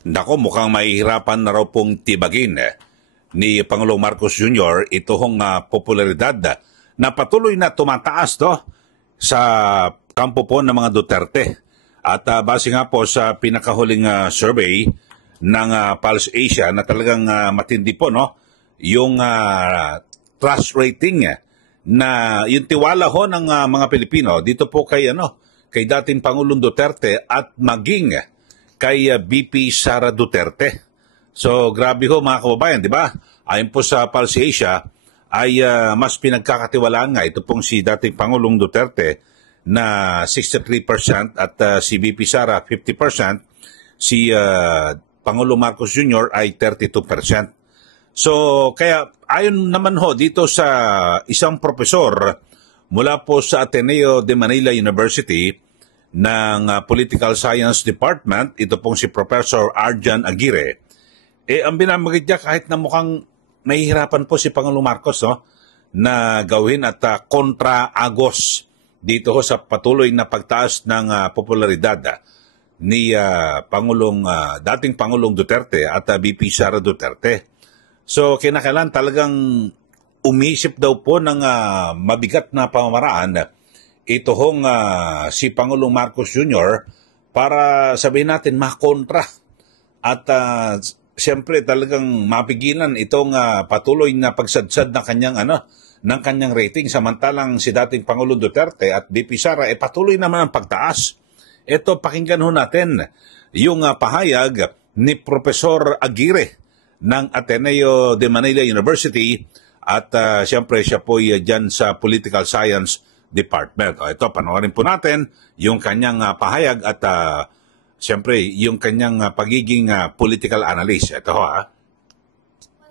Nako, mukhang mahihirapan na raw pong tibagin ni Pangulong Marcos Jr. itong popularidad na patuloy na tumataas sa kampo po ng mga Duterte. At base nga po sa pinakahuling survey ng Pulse Asia na talagang matindi po yung trust rating na yung tiwala ho ng mga Pilipino dito po kay dating Pangulong Duterte at maging kay VP Sara Duterte. So grabe ho mga kababayan, di ba? Ayon po sa Pulse Asia ay mas pinagkakatiwalaan nga ito pong si dating Pangulong Duterte na 63% at si VP Sara 50%, si Pangulong Marcos Jr. ay 32%. So kaya ayon naman ho dito sa isang profesor mula po sa Ateneo de Manila University ng Political Science Department, ito pong si Professor Arjan Aguirre, ang binamagid niya kahit na mukhang nahihirapan po si Pangulong Marcos na gawin at kontra-agos dito ho sa patuloy na pagtaas ng popularidad ni dating Pangulong Duterte at VP Sara Duterte. So kinakailangan talagang umisip daw po ng mabigat na pamamaraan ito hong si Pangulong Marcos Jr. para sabihin natin makontra at siyempre talagang mapigilan itong patuloy na pagsadsad ng kanyang rating, samantalang si dating Pangulong Duterte at VP Sara patuloy naman ang pagtaas. Ito, pakinggan ho natin yung pahayag ni Professor Aguirre ng Ateneo de Manila University at siyempre siya po dyan sa Political Science Department. Ito, panoorin po natin yung kanyang pahayag at siyempre yung kanyang pagiging political analyst. Ito ho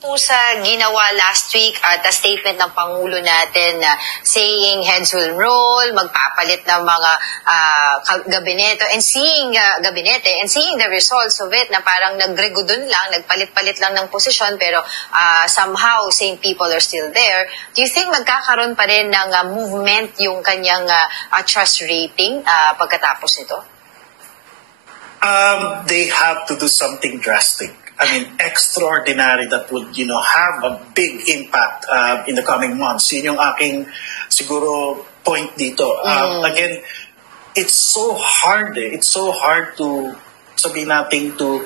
po sa ginawa last week at statement ng Pangulo natin na saying heads will roll, magpapalit ng mga gabinete and seeing the results of it na parang nagregudon lang, nagpalit-palit lang ng posisyon pero somehow same people are still there. Do you think magkakaroon pa rin ng movement yung kanyang trust rating pagkatapos nito? They have to do something drastic. I mean, extraordinary that would, have a big impact in the coming months. Yun yung aking, siguro, point dito. Again, it's so hard It's so hard to, sabihin natin, to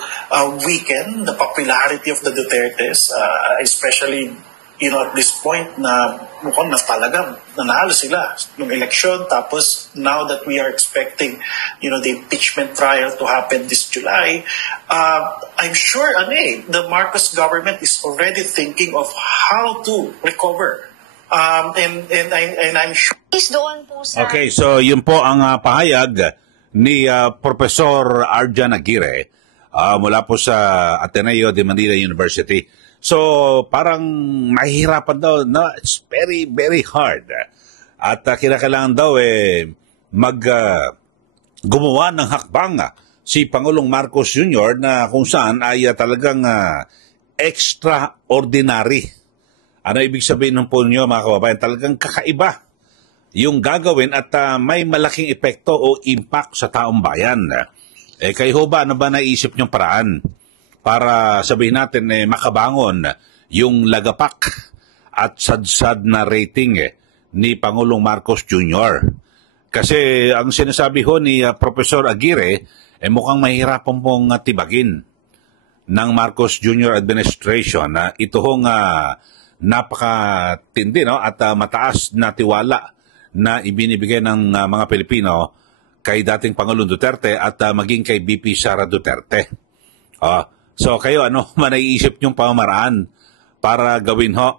weaken the popularity of the Dutertes, especially, at this point na mukhang na talaga nanalo sila ng eleksyon. Tapos, now that we are expecting, the impeachment trial to happen this July, I'm sure, the Marcos government is already thinking of how to recover. And I'm sure... Okay, so yun po ang pahayag ni Professor Arjan Aguirre mula po sa Ateneo de Manila University. So, parang mahihirapan daw, it's very, very hard. At kinakailangan daw gumawa ng hakbang si Pangulong Marcos Jr. na kung saan ay talagang extraordinary. Ano ibig sabihin ng po niyo mga kababayan? Talagang kakaiba yung gagawin at may malaking epekto o impact sa taong bayan. Kayo ba, ano ba naisip niyong paraan para sabihin natin makabangon yung lagapak at sadsad na rating ni Pangulong Marcos Jr.? Kasi ang sinasabi ho ni Professor Aguirre mukhang mahirapan pong tibagin ng Marcos Jr. administration na ito hong napakatindi at mataas na tiwala na ibinibigay ng mga Pilipino kay dating Pangulong Duterte at maging kay VP Sara Duterte. So kayo, ano manaiisip niyong pamamaraan para gawin ho?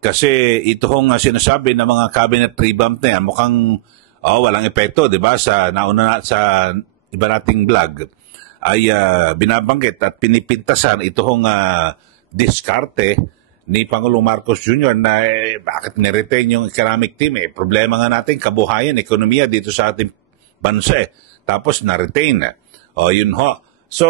Kasi ito hong sinasabi ng mga cabinet revamp na yan, mukhang walang epekto, di ba? Sa iba nating vlog ay binabanggit at pinipintasan ito hong diskarte ni Pangulong Marcos Jr. na bakit niretain yung economic team? Problema nga natin, kabuhayan, ekonomiya dito sa ating bansa. Tapos na-retain. Yun ho. So,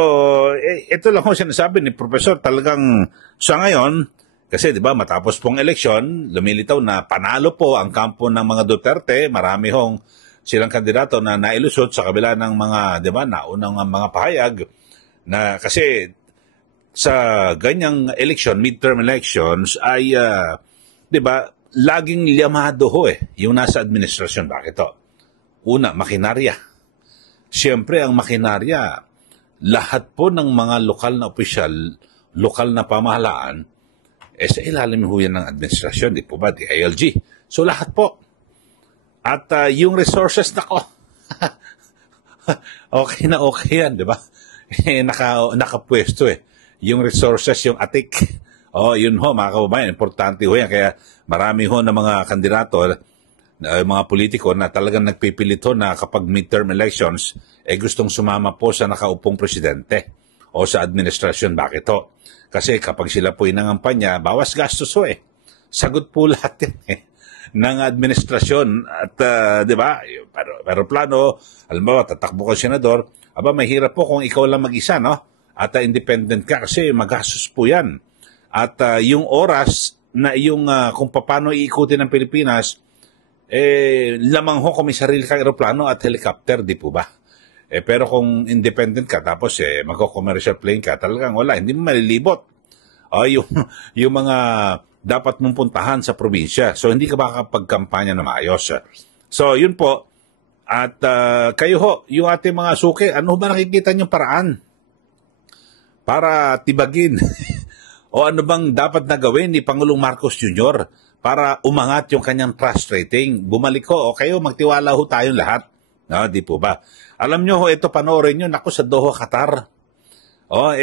ito lang ho sinasabi ni Professor, talagang sa ngayon, kasi di ba matapos pong eleksyon, lumilitaw na panalo po ang kampo ng mga Duterte, marami hong silang kandidato na nailusot sa kabila ng mga, di ba, naunang mga pahayag Na kasi sa ganyang election, midterm elections, ay, 'di ba, laging liyamado ho yung nasa administrasyon. Bakit to? Una, makinarya. Siyempre, ang makinarya, lahat po ng mga lokal na opisyal, lokal na pamahalaan, sa ilalim ho yan ng administrasyon, di po ba? DILG. So, lahat po. At yung resources, nako, okay na okay yan, di ba? Nakapwesto Yung resources, yung atik. Yun ho, mga kababayan, importante ho yan. Kaya marami ho na mga kandidato, mga politiko na talagang nagpipilit ho na kapag midterm elections, gustong sumama po sa nakaupong presidente o sa administrasyon. Bakit ho? Kasi kapag sila po inangampanya, bawas gastos ho Sagot po lahat yan ng administrasyon. At, di ba, pero plano, alam mo, tatakbo ka senador, mahirap po kung ikaw lang mag-isa, no? At independent ka kasi magastos po yan. At yung oras na yung kung paano iikutin ng Pilipinas, lamang ho kung may sarili kang aeroplano at helicopter, di po ba? Pero kung independent ka, tapos magko-commercial plane ka, talagang wala, hindi mo malilibot. Yung mga dapat mong puntahan sa probinsya. So, hindi ka makakapagkampanya na maayos. So, yun po. At kayo ho, yung ating mga suki, ano ba nakikita niyong paraan para tibagin o ano bang dapat na gawin ni Pangulong Marcos Jr. para umangat yung kanyang trust rating? Bumalik ho, o kayo, magtiwala ho tayong lahat. No, di po ba? Alam nyo ho, ito panoorin nyo, naku, sa Doha, Qatar.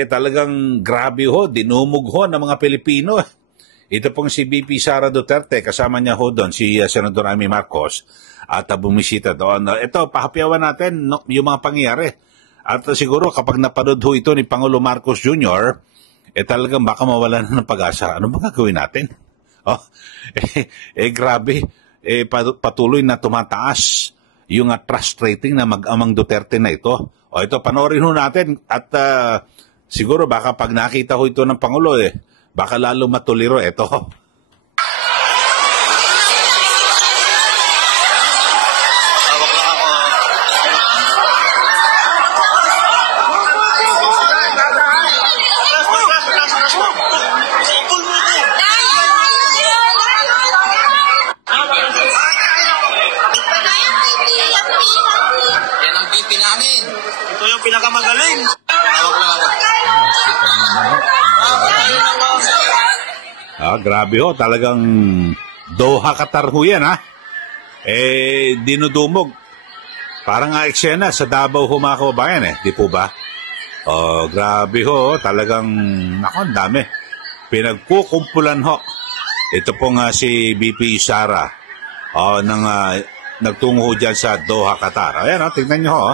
Talagang grabe ho, dinumog ho ng mga Pilipino. Ito pong si BP Sara Duterte, kasama niya ho doon, si Senador Amy Marcos, at bumisita doon. Ito, pahapyawan natin yung mga pangyayari. At siguro kapag napanood ho ito ni Pangulo Marcos Jr., talagang baka mawala na ng pag-asa. Ano ba gagawin natin? Grabe. Patuloy na tumataas yung trust rating na mag-amang Duterte na ito. Ito, panoorin ho natin. At siguro baka pag nakita ho ito ng Pangulo, baka lalo matuliro. Ito. Pinakamagaling. Grabe ho, talagang Doha, Qatar ho yan, dinudumog. Parang eksena sa Davao ho, mga kababayan, di po ba? Grabe ho, talagang, ang dami. Pinagkukumpulan ho. Ito po nga si BP Sara, nagtungo ho dyan sa Doha, Qatar. Ayan, tingnan nyo ho,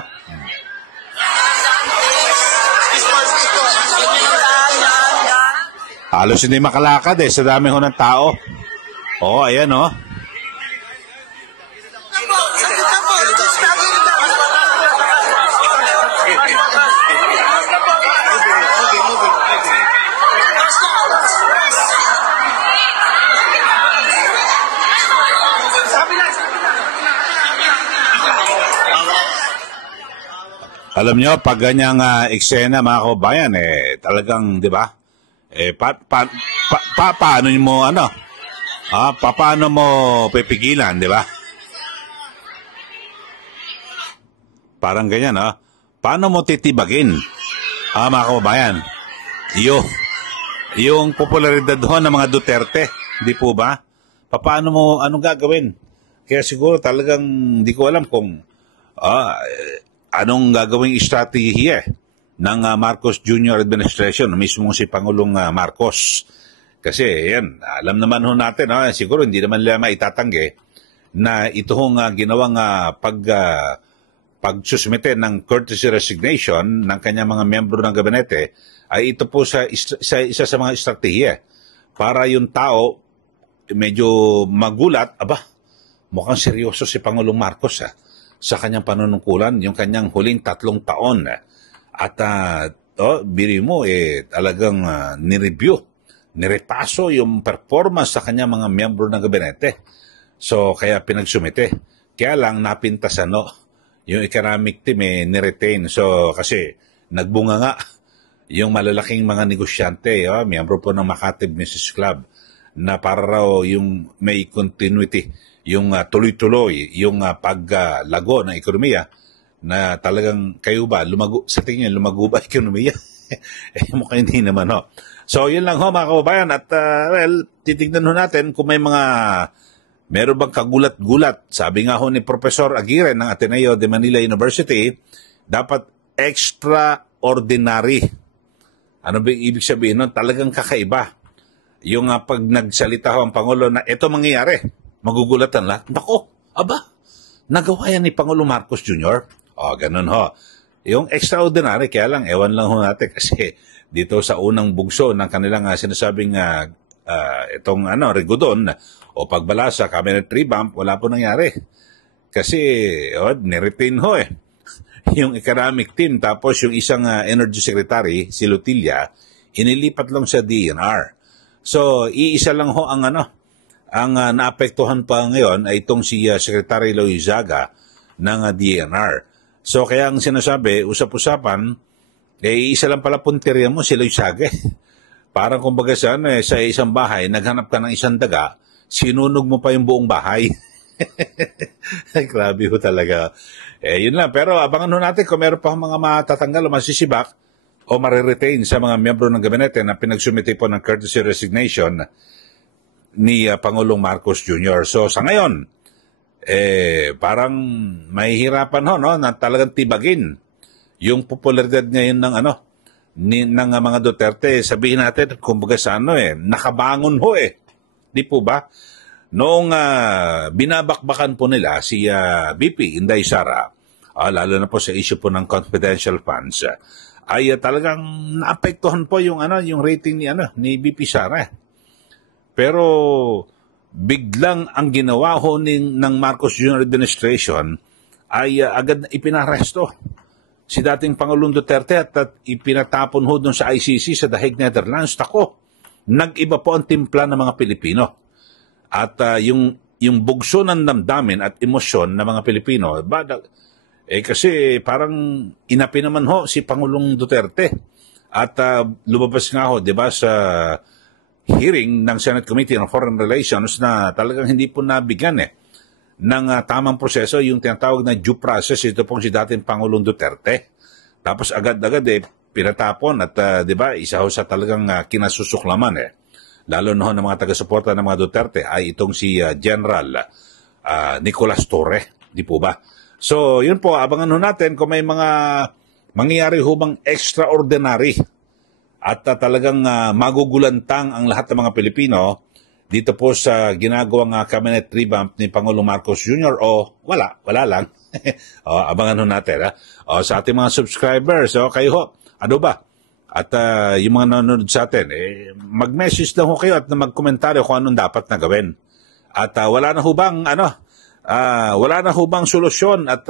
halos hindi makalakad sa dami ho ng tao. Ayan Alam nyo, pag ganyang eksena, mga kababayan, talagang, di ba? Paano mo, paano mo pipigilan, di ba? Parang ganyan, paano mo titibagin, mga kababayan? Yung popularidad ho ng mga Duterte, di po ba? Paano mo, anong gagawin? Kaya siguro talagang, di ko alam kung, anong gagawing strategy ng Marcos Jr. administration, mismo si Pangulong Marcos. Kasi yan, alam naman ho natin, siguro hindi naman nila maitatanggi na ito hong ginawang pagsusumite ng courtesy resignation ng kanyang mga miyembro ng gabinete ay ito po isa sa mga strategiya para yung tao medyo magulat, mukhang seryoso si Pangulong Marcos sa kanyang panunungkulan, yung kanyang huling 3 taon. At biri mo, talagang nireview, nirepaso yung performance sa kanyang mga miyembro ng gabinete. So, kaya pinagsumite. Kaya lang napintasan, yung economic team niretain. So, kasi nagbunga nga yung malalaking mga negosyante, miyembro po ng Makati Business Club, na para raw yung may continuity, yung tuloy-tuloy, yung paglago ng ekonomiya, na talagang kayo ba, sa tingin lumago ba ekonomiya? Mukhang hindi naman ho. So, yun lang ho mga kababayan. At, titignan ho natin kung may meron bang kagulat-gulat. Sabi nga ho ni Professor Aguirre ng Ateneo de Manila University, dapat extraordinary. Ano ba ibig sabihin nun? Talagang kakaiba. Yung pag nagsalita ho ang Pangulo na ito mangyayari, magugulatan lahat. Nako, nagawa yan ni Pangulo Marcos Jr. Ganun ho. Yung extraordinary, kaya lang, ewan lang ho natin kasi dito sa unang bugso ng kanilang sinasabing itong Rigodon o pagbalasa, cabinet revamp, wala po nangyari. Kasi niretain ho yung economic team, tapos yung isang energy secretary, si Lutilla, inilipat lang sa DNR. So, iisa lang ho ang naapektuhan pa ngayon ay itong si Secretary Loizaga ng DNR. So, kaya ang sinasabi, usap-usapan, isa lang pala punteriya mo, si Loizaga. Parang kumbaga sa isang bahay, naghanap ka ng isang daga, sinunog mo pa yung buong bahay. Grabe ho talaga. Yun lang. Pero abangan ho natin kung meron pa mga matatanggal o masisibak o mariretain sa mga miyembro ng gabinete na pinagsumite po ng courtesy resignation ni Pangulong Marcos Jr. So sa ngayon, parang mahihirapan ho, no, na talagang tibagin yung popularidad ngayon ng ng mga Duterte. Sabihin natin, kumbaga sa nakabangon ho Di po ba? Noong binabakbakan po nila si VP Inday Sara, lalo na po sa issue po ng confidential funds, ay talagang naapektuhan po yung yung rating ni VP Sara. Pero biglang ang ginawa ho ng Marcos Jr. administration ay agad na ipinaresto si dating Pangulong Duterte at ipinatapon ho doon sa ICC sa The Hague, Netherlands. Tako, nag-iba po ang timpla ng mga Pilipino. At yung bugso ng damdamin at emosyon ng mga Pilipino, kasi parang inapi naman ho si Pangulong Duterte. At lumabas nga ho, di ba, sa hearing ng Senate Committee on Foreign Relations na talagang hindi po nabigyan ng tamang proseso, yung tinatawag na due process, ito pong si dating Pangulong Duterte. Tapos agad-agad pinatapon at di ba, isa ho sa talagang kinasusuklaman lalo na ho ng mga taga-suporta ng mga Duterte ay itong si General Nicolas Torre, di po ba? So, yun po, abangan ho natin kung may mga mangyayari ho bang extraordinary at talagang magugulantang ang lahat ng mga Pilipino dito po sa ginagawang cabinet revamp ni Pangulong Marcos Jr. o wala lang. Abangan ho natin. Sa ating mga subscribers, kayo ho, ano ba? At yung mga nanonood sa atin, mag-message lang ho kayo at mag-komentaryo kung anong dapat na gawin. At wala na ho bang solusyon at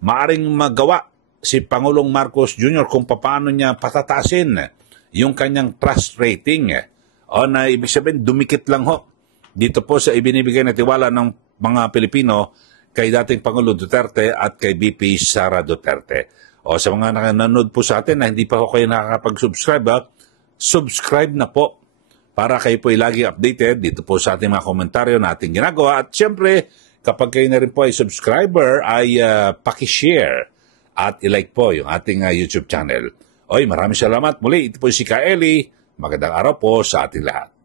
maaring magawa si Pangulong Marcos Jr. kung paano niya patatasin yung kanyang trust rating. Na ibig sabihin, dumikit lang ho dito po sa ibinibigay na tiwala ng mga Pilipino kay dating Pangulo Duterte at kay VP Sara Duterte. Sa mga nanonood po sa atin na hindi pa ho kayo nakakapag-subscribe, subscribe na po para kayo po ay lagi updated dito po sa ating mga komentaryo na ating ginagawa. At siyempre, kapag kayo na rin po ay subscriber, ay pakishare at ilike po yung ating YouTube channel. Maraming salamat muli. Ito po si Kaeli. Magandang araw po sa ating lahat.